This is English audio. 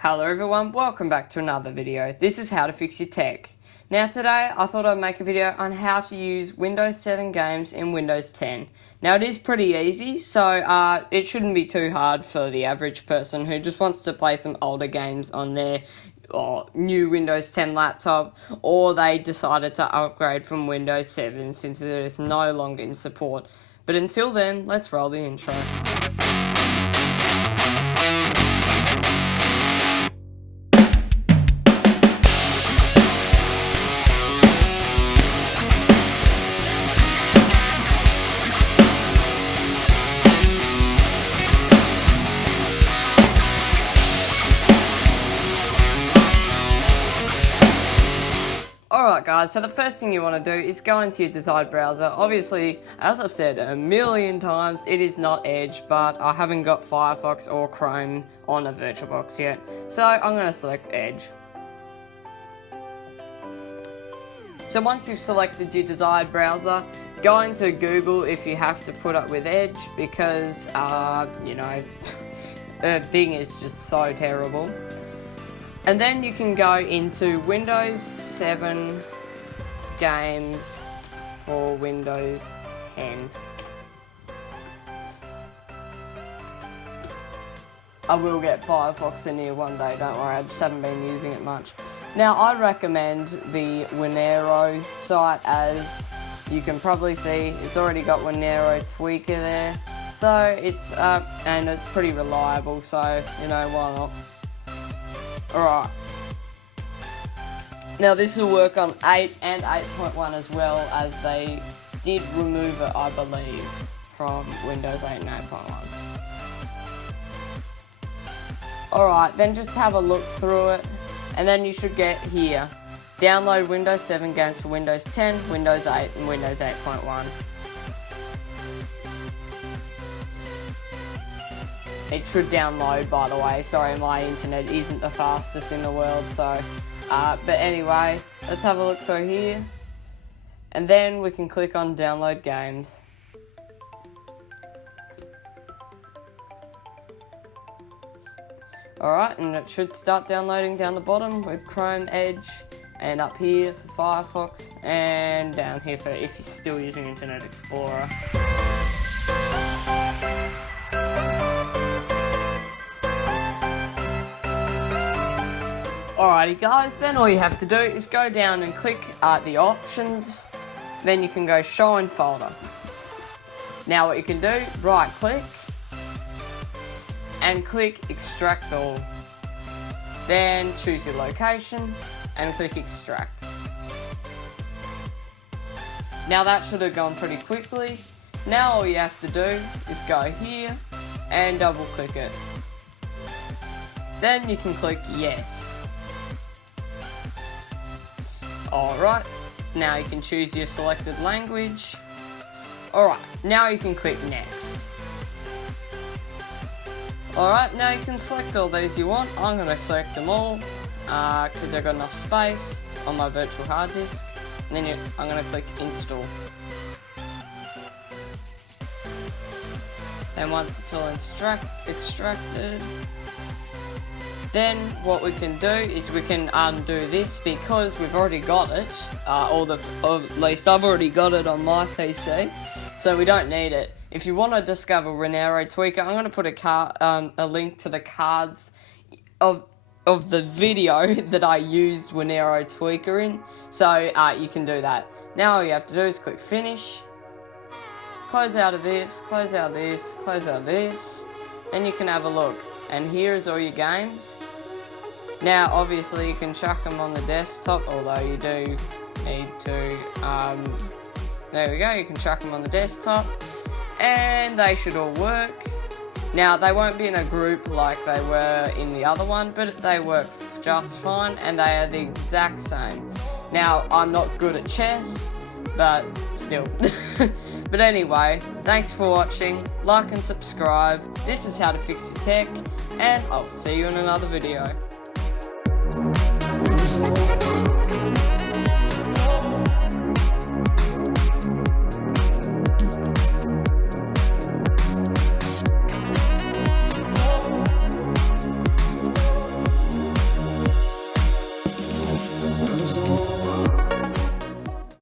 Hello everyone, welcome back to another video. This is how to fix your tech. Now today I thought I'd make a video on how to use Windows 7 games in Windows 10. Now it is pretty easy, so it shouldn't be too hard for the average person who just wants to play some older games on their new Windows 10 laptop, or they decided to upgrade from Windows 7 since it is no longer in support. But until then, let's roll the intro. Alright guys, so the first thing you want to do is go into your desired browser. Obviously, as I've said a million times, it is not Edge, but I haven't got Firefox or Chrome on a VirtualBox yet. So I'm going to select Edge. So once you've selected your desired browser, go into Google if you have to put up with Edge, because, Bing is just so terrible. And then you can go into Windows 7 games for Windows 10. I will get Firefox in here one day, don't worry, I just haven't been using it much. Now I recommend the Winero site, as you can probably see it's already got Winero Tweaker there. So it's, and it's pretty reliable, so why not? Alright, now this will work on 8 and 8.1 as well, as they did remove it, I believe, from Windows 8 and 8.1. Alright, then just have a look through it, and then you should get here. Download Windows 7 games for Windows 10, Windows 8 and Windows 8.1. It should download, by the way. Sorry, my internet isn't the fastest in the world, so... but anyway, let's have a look through here. And then we can click on Download Games. Alright, and it should start downloading down the bottom with Chrome, Edge, and up here for Firefox, and down here for if you're still using Internet Explorer. Alrighty guys, then all you have to do is go down and click the options, then you can go show in folder. Now what you can do, right click, and click extract all. Then choose your location, and click extract. Now that should have gone pretty quickly. Now all you have to do is go here, and double click it. Then you can click yes. Alright, now you can choose your selected language. Alright, now you can click next. Alright, now you can select all these you want. I'm going to select them all, because I've got enough space on my virtual hard disk. And then I'm going to click install. Then once it's all extracted, then what we can do is we can undo this, because we've already got it, or at least I've already got it on my PC, so we don't need it. If you want to discover Winero Tweaker, I'm going to put a link to the cards of the video that I used Winero Tweaker in, so you can do that. Now all you have to do is click finish, close out of this, close out of this, close out of this, then you can have a look. And here's all your games. Now obviously you can chuck them on the desktop, although you do need to, there we go, you can chuck them on the desktop, and they should all work. Now they won't be in a group like they were in the other one, but they work just fine, and they are the exact same. Now I'm not good at chess, but still. But anyway, thanks for watching, like and subscribe. This is how to fix your tech, and I'll see you in another video. Peace.